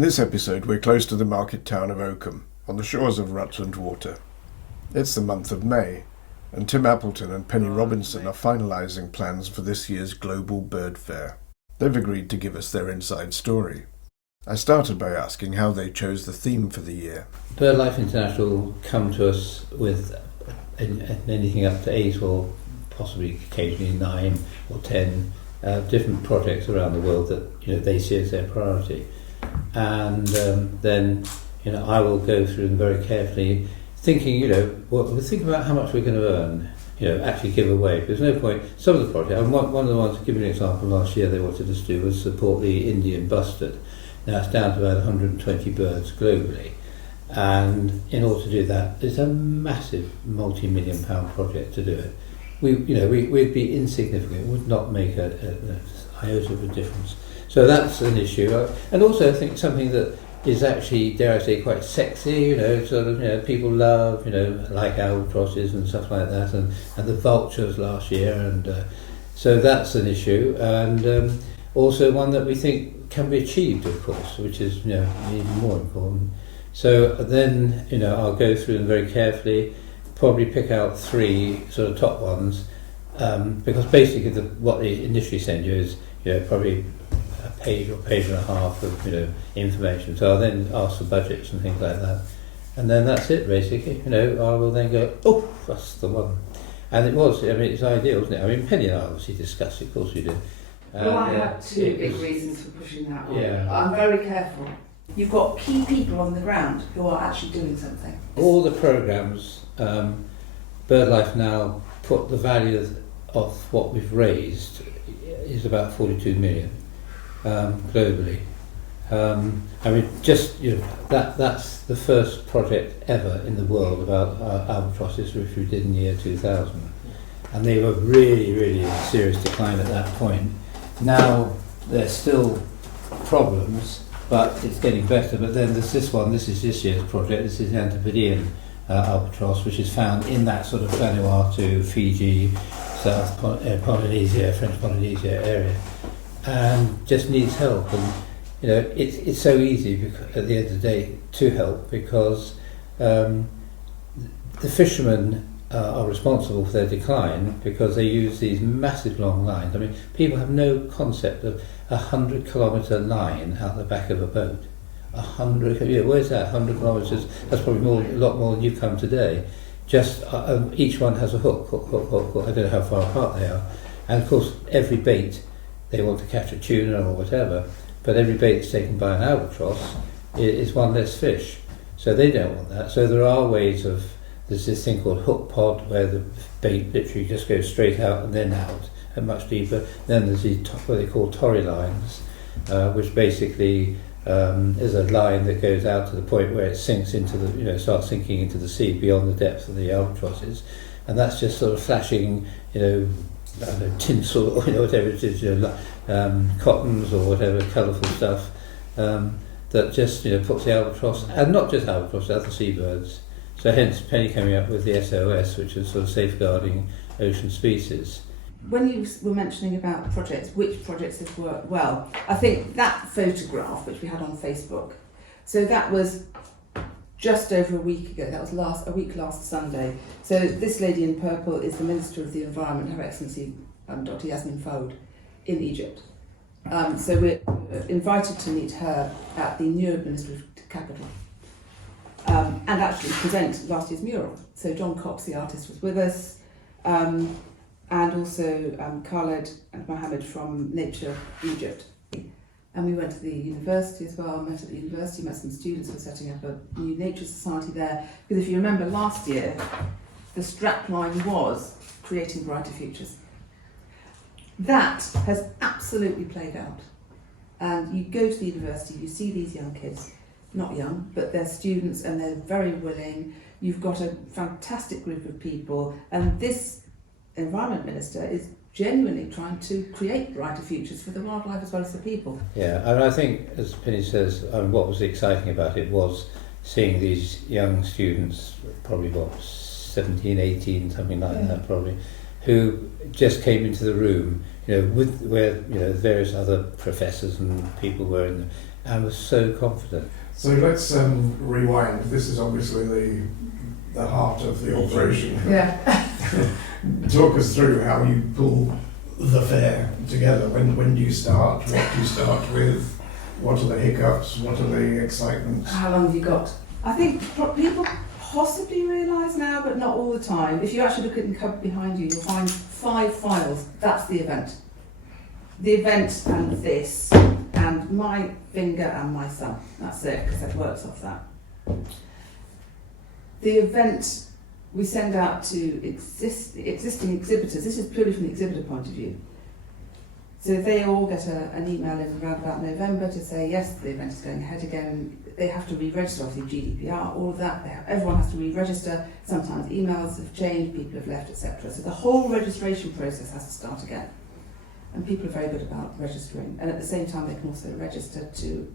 In this episode, we're close to the market town of Oakham, on the shores of Rutland Water. It's the month of May, and Tim Appleton and Penny Robinson are finalising plans for this year's global BirdFair. They've agreed to give us their inside story. I started by asking how they chose the theme for the year. BirdLife International come to us with anything up to 8 or possibly occasionally 9 or 10 different projects around the world that they see as their priority. And then I will go through them very carefully, thinking we'll think about how much we're going to earn, actually give away. There's no point. Some of the projects, one of the ones, to give you an example, last year they wanted us to do was support the Indian bustard. Now it's down to about 120 birds globally, and in order to do that, it's a massive multi-million pound project to do it. We'd be insignificant. It would not make an iota of a difference. So that's an issue, and also I think something that is actually, dare I say, quite sexy. People love, like albatrosses and stuff like that, and the vultures last year, and so that's an issue, and also one that we think can be achieved, of course, which is even more important. So then I'll go through them very carefully, probably pick out 3 sort of top ones, because basically what they initially send you is probably a page or page and a half of information. So I'll then ask for budgets and things like that, and then that's it basically. I will then go, oh, that's the one. And it was, it's ideal, isn't it? Penny and I obviously discussed it, of course we did. Well, I have 2 big reasons for pushing that on. Yeah. I'm very careful. You've got key people on the ground who are actually doing something. All the programmes, BirdLife now put the value of what we've raised is about 42 million globally. That's the first project ever in the world about albatrosses, which we did in the year 2000. And they were really, really in serious decline at that point. Now there's still problems, but it's getting better. But then there's this one, this is this year's project, this is the Antipodean albatross, which is found in that sort of Vanuatu, Fiji, South Polynesia, French Polynesia area, and just needs help. And it's so easy because, at the end of the day, to help, because the fishermen are responsible for their decline because they use these massive long lines. People have no concept of a 100-kilometre line out the back of a boat. 100, where's that? 100 kilometres? That's probably a lot more than you come today. Just each one has a hook. I don't know how far apart they are. And of course, every bait, they want to catch a tuna or whatever, but every bait that's taken by an albatross is one less fish. So they don't want that. So there are ways of, there's this thing called hook pod, where the bait literally just goes straight out and then out and much deeper. Then there's what they call torry lines, which basically is a line that goes out to the point where it sinks into the, starts sinking into the sea beyond the depth of the albatrosses, and that's just sort of flashing, tinsel or whatever it is, cottons or whatever colourful stuff that just puts the albatross, and not just albatross, other seabirds. So hence Penny coming up with the SOS, which is sort of safeguarding ocean species. When you were mentioning about projects, which projects have worked well, I think that photograph which we had on Facebook, so that was just over a week ago. That was last Sunday. So this lady in purple is the Minister of the Environment, Her Excellency Dr. Yasmin Faoud, in Egypt. So we're invited to meet her at the new administrative capital. And actually present last year's mural. So John Cox, the artist, was with us, and also Khaled and Mohammed from Nature Egypt. And we went to the university as well, met at the university, met some students who were setting up a new nature society there. Because if you remember last year, the strapline was creating brighter futures. That has absolutely played out. And you go to the university, you see these young kids, not young, but they're students and they're very willing. You've got a fantastic group of people, and this Environment Minister is genuinely trying to create brighter futures for the wildlife as well as the people. Yeah, I think, as Penny says, what was exciting about it was seeing these young students, probably 17, 18, something like that probably, who just came into the room, with where various other professors and people were in and was so confident. So let's rewind. This is obviously the heart of the operation. Yeah. Talk us through how you pull the fair together. When do you start? What do you start with? What are the hiccups? What are the excitements? How long have you got? I think people possibly realise now, but not all the time. If you actually look at the cupboard behind you, you'll find 5 files. That's the event. The event and this, and my finger and my thumb. That's it, because it works off that. The event we send out to existing exhibitors. This is purely from the exhibitor point of view. So they all get an email in around about November to say, yes, the event is going ahead again. They have to re-register, obviously GDPR, all of that. Everyone has to re-register. Sometimes emails have changed, people have left, etc. So the whole registration process has to start again. And people are very good about registering. And at the same time, they can also register to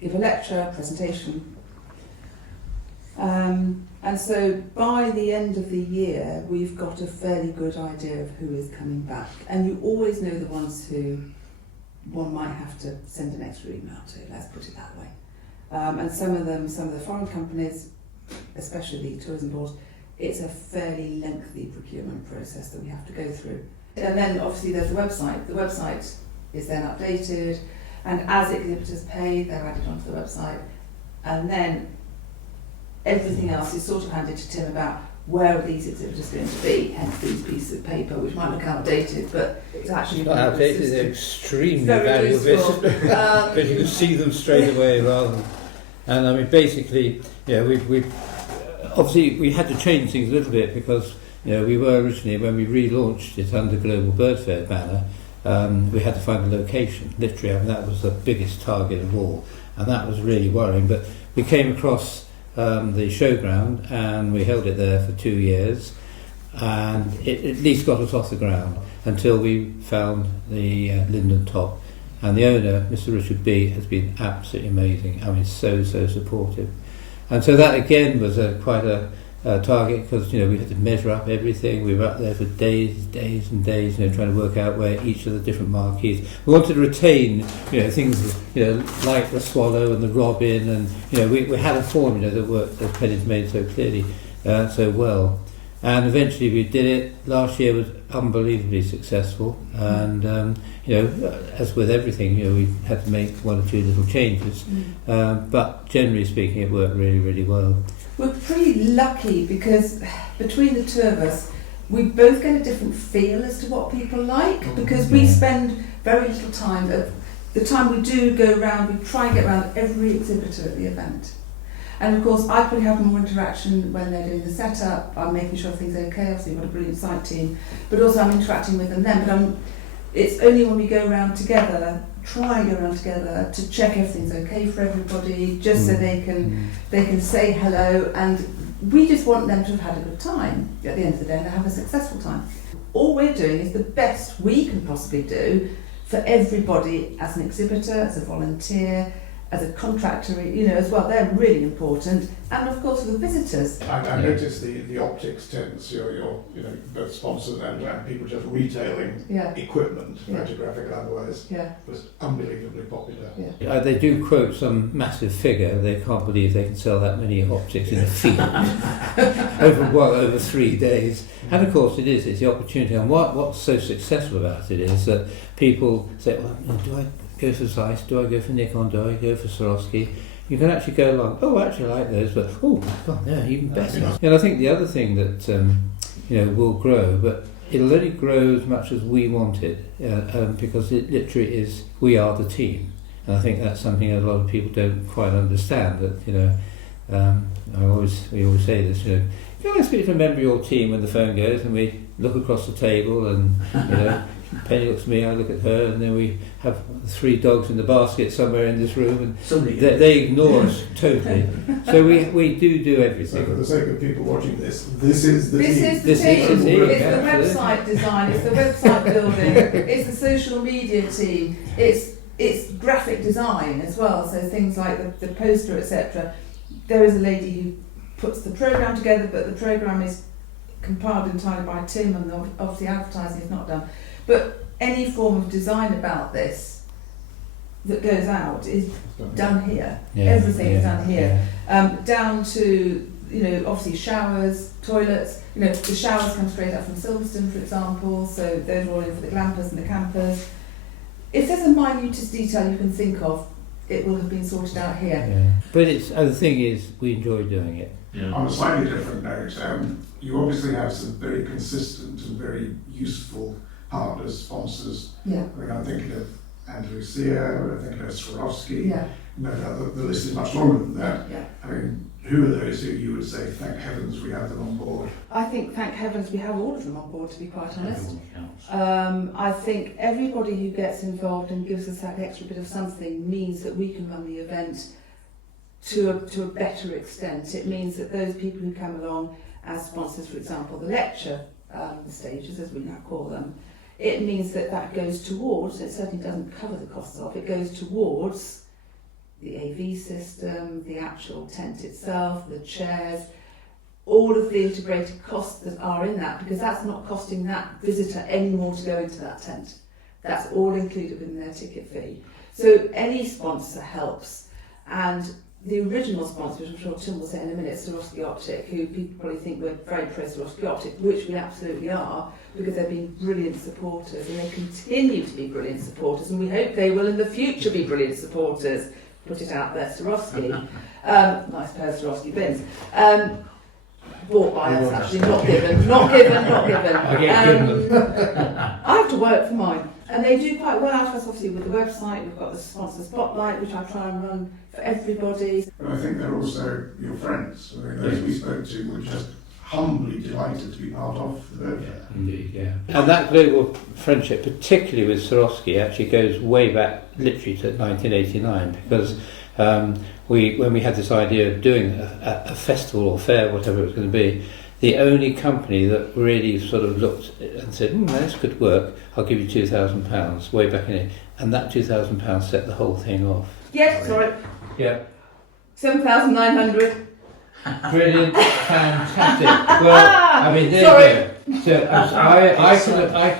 give a lecture, presentation. And so by the end of the year, we've got a fairly good idea of who is coming back. And you always know the ones who one might have to send an extra email to, let's put it that way. And some of the foreign companies, especially the tourism boards, it's a fairly lengthy procurement process that we have to go through. And then obviously there's the website. The website is then updated, and as exhibitors pay, they're added onto the website. And then everything else is sort of handed to Tim about where are these exhibitors going to be, hence these pieces of paper, which might look outdated, but it's actually It's not outdated, they're extremely very valuable bits, useful. but you can see them straight away rather than. And I mean, basically, yeah, we obviously we had to change things a little bit because we were originally, when we relaunched it under Global BirdFair banner, we had to find a location. Literally, I mean, that was the biggest target of all, and that was really worrying. But we came across the showground, and we held it there for 2 years, and it at least got us off the ground until we found the Linden Top. And the owner, Mr. Richard B, has been absolutely amazing. I mean, so supportive. And so that again was quite a target, because we had to measure up everything. We were up there for days and days, trying to work out where each of the different marquees. We wanted to retain, things, like the swallow and the robin, and we had a formula that worked, as Penny's made so clearly, so well. And eventually we did it. Last year was unbelievably successful, and as with everything, we had to make 1 or 2 little changes, but generally speaking, it worked really, really well. We're pretty lucky because between the two of us, we both get a different feel as to what people like, because we spend very little time. At the time we do go around, we try and get around every exhibitor at the event. And of course, I probably have more interaction when they're doing the setup. I'm making sure everything's okay. Obviously, we've got a brilliant site team, but also I'm interacting with them then. But it's only when we go around together, try and go around together to check everything's okay for everybody, just so they can say hello, and we just want them to have had a good time at the end of the day and have a successful time. All we're doing is the best we can possibly do for everybody, as an exhibitor, as a volunteer, as a contractor, as well. They're really important, and of course for the visitors. I noticed the optics tents, your both sponsors and people just retailing equipment, photographic and otherwise, was unbelievably popular. They do quote some massive figure. They can't believe they can sell that many optics in a field over 3 days. And of course it's the opportunity. And what's so successful about it is that people say, well, do I go for Zeiss, do I go for Nikon, do I go for Swarovski? You can actually go along, actually I like those, but God, no, even better. And I think the other thing that will grow, but it'll only grow as much as we want it, because it literally is, we are the team. And I think that's something a lot of people don't quite understand, that we always say this, can I speak to a member of your team when the phone goes, and we look across the table, and Penny looks at me, I look at her, and then we have 3 dogs in the basket somewhere in this room, and they ignore us totally. So we do everything. So for the sake of people watching this is the team. Is the team. It's the website design, it's the website building, it's the social media team, it's graphic design as well, so things like the poster, etc. There is a lady who puts the programme together, but the programme is compiled entirely by Tim, and obviously advertising is not done. But any form of design about this that goes out is done here. Yeah, Everything is yeah, done here. yeah. Down to, obviously showers, toilets. The showers come straight up from Silverstone, for example, so those are all in for the glampers and the campers. If there's a minutest detail you can think of, it will have been sorted out here. Yeah. But the thing is, we enjoy doing it. Yeah. On a slightly different note, you obviously have some very consistent and very useful partners, sponsors. Yeah. I mean, I'm thinking of Andalusia, I'm thinking of Swarovski. Yeah. No doubt the list is much longer than that. Yeah. I mean, who are those who you would say, thank heavens we have them on board? I think, thank heavens, we have all of them on board, to be quite honest. Everyone counts. I think everybody who gets involved and gives us that extra bit of something means that we can run the event to a better extent. It means that those people who come along as sponsors, for example, the lecture stages, as we now call them, it means that goes towards, it certainly doesn't cover the costs of, it goes towards the AV system, the actual tent itself, the chairs, all of the integrated costs that are in that, because that's not costing that visitor any more to go into that tent. That's all included within their ticket fee. So any sponsor helps. And the original sponsor, which I'm sure Tim will say in a minute, Swarovski Optic, who people probably think we're very pro Swarovski Optic, which we absolutely are, because they've been brilliant supporters and they continue to be brilliant supporters, and we hope they will in the future be brilliant supporters. Put it out there, Swarovski. Nice pair of Swarovski bins. Bought by us, actually, not given. I get given I have to work for mine. And they do quite well out of us, obviously, with the website. We've got the sponsor spotlight, which I try and run for everybody. But I think they're also your friends. I mean, those we spoke to were just humbly delighted to be part of the BirdFair. Indeed, yeah. And that global friendship, particularly with Swarovski, actually goes way back, literally to 1989, because when we had this idea of doing a festival or fair, whatever it was going to be, the only company that really sort of looked and said, this could work, I'll give you £2,000, way back in it, and that £2,000 set the whole thing off. Yes, sorry. Yeah. 7,900. Brilliant, fantastic. Well, I mean, there you go. So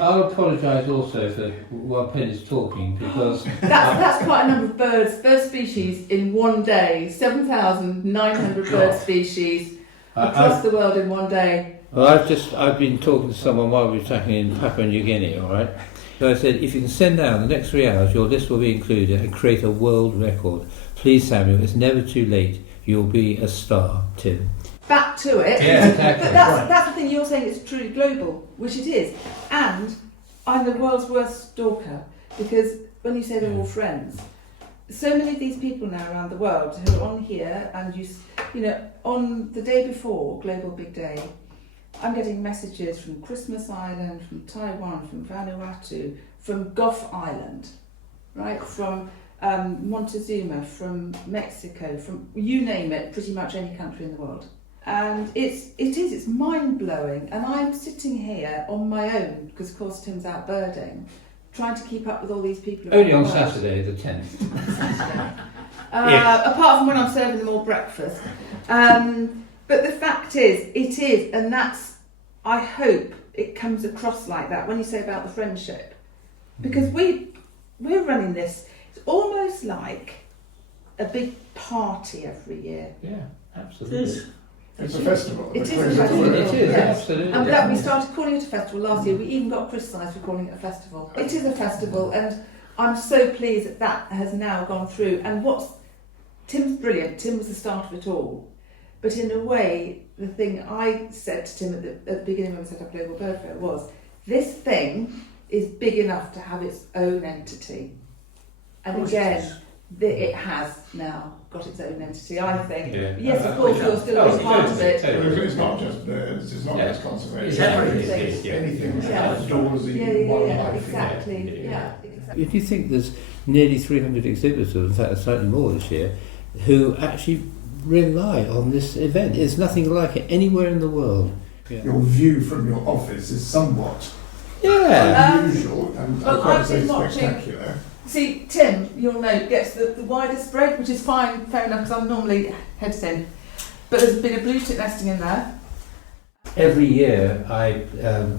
I'll apologise also for while Penny's talking, because That's quite a number of bird species in one day. 7,900 bird species across the world in one day. Well, I've been talking to someone while we were talking in Papua New Guinea, all right? So I said, if you can send down the next 3 hours, your list will be included and create a world record. Please, Samuel, it's never too late. You'll be a star, Tim. Back to it. Yeah, exactly. But that's the thing, you're saying it's truly global, which it is. And I'm the world's worst stalker, because when you say they're all friends, so many of these people now around the world who are on here, and on the day before Global Big Day, I'm getting messages from Christmas Island, from Taiwan, from Vanuatu, from Gough Island, right? From Montezuma, from Mexico, from you name it, pretty much any country in the world. And it's mind-blowing. And I'm sitting here on my own, because of course Tim's out birding, trying to keep up with all these people. Only on Saturday, the 10th. Apart from when I'm serving them all breakfast. But the fact is, it is, and I hope it comes across like that when you say about the friendship. Because we're running this, it's almost like a big party every year. Yeah, absolutely. It's a festival. It is a festival. It is, yes. absolutely. And that we started calling it a festival last year. We even got criticised for calling it a festival. It is a festival, and I'm so pleased that has now gone through. And Tim's brilliant. Tim was the start of it all. But in a way, the thing I said to Tim at the beginning when we set up Global BirdFair was, this thing is big enough to have its own entity. And again, it has now got its own entity, I think. Yeah. Yes, of course, you're still a part of it. It's not just birds, it's not just conservation. It's everything. Anything that's Yeah. outdoorsy, wildlife. Exactly. Yeah, exactly. If you think there's nearly 300 exhibitors, in fact slightly more this year, who actually rely on this event. There's nothing like it anywhere in the world. Yeah. Your view from your office is somewhat unusual and well, quite I've been watching- spectacular. See, Tim, you'll know, gets the widest spread, which is fine, fair enough, because I'm normally heads in. But there's been a blue tit nesting in there. Every year I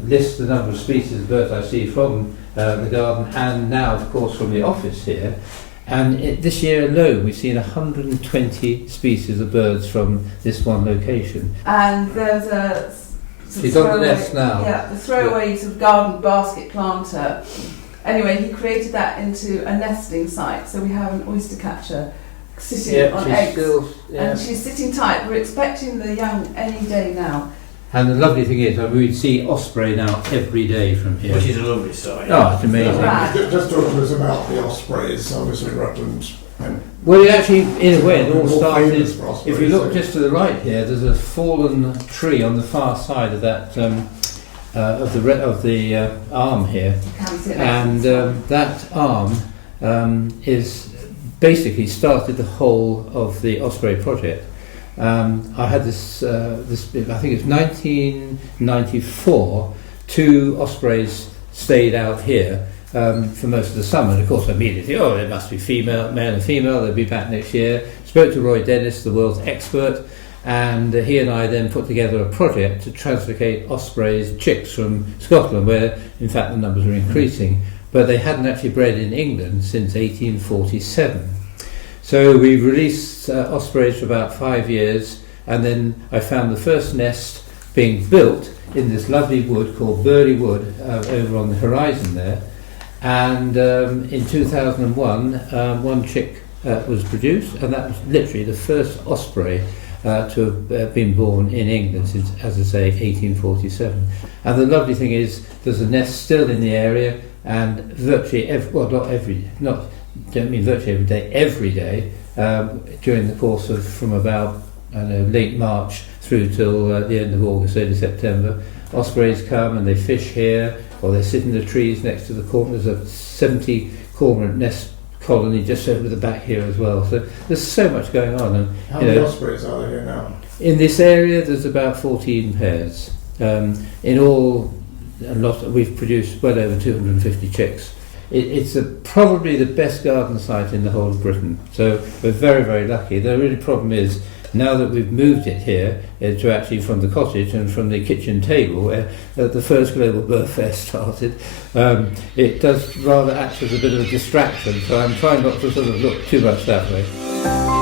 list the number of species of birds I see from the garden, and now of course from the office here, And this year alone, we've seen 120 species of birds from this one location. And there's a She's on the nest now. Yeah, the throwaway sort of garden basket planter. Anyway, he created that into a nesting site. So we have an oyster catcher sitting on eggs. And she's sitting tight. We're expecting the young any day now. And the lovely thing is, we'd see osprey now every day from here. Which is a lovely sight. Oh, it's amazing. Just talk to us about the ospreys, obviously Rutland. Well, it actually, in a way, it all More started. famous for ospreys, If you look so- just to the right here, there's a fallen tree on the far side of that of the arm here, You can see it and that arm is basically started the whole of the osprey project. I had this I think it's 1994. 2 ospreys stayed out here for most of the summer, and of course immediately, it must be female, male and female, they'll be back next year. Spoke to Roy Dennis, the world's expert, and he and I then put together a project to translocate ospreys chicks from Scotland, where in fact the numbers were increasing, but they hadn't actually bred in England since 1847. So we released ospreys for about 5 years, and then I found the first nest being built in this lovely wood called Burley Wood over on the horizon there. And in 2001, one chick was produced, and that was literally the first osprey to have been born in England since, as I say, 1847. And the lovely thing is, there's a nest still in the area, and virtually every day, during the course of from about late March through till the end of August, early September, ospreys come and they fish here, or they sit in the trees next to the corner. There's a 70 cormorant nest colony just over the back here as well. So there's so much going on. And How many ospreys are there here now? in this area, there's about 14 pairs. In all, we've produced well over 250 chicks. It's probably the best garden site in the whole of Britain. So we're very, very lucky. The really problem is, now that we've moved it here to actually from the cottage and from the kitchen table where the first global BirdFair started, it does rather act as a bit of a distraction. So I'm trying not to sort of look too much that way.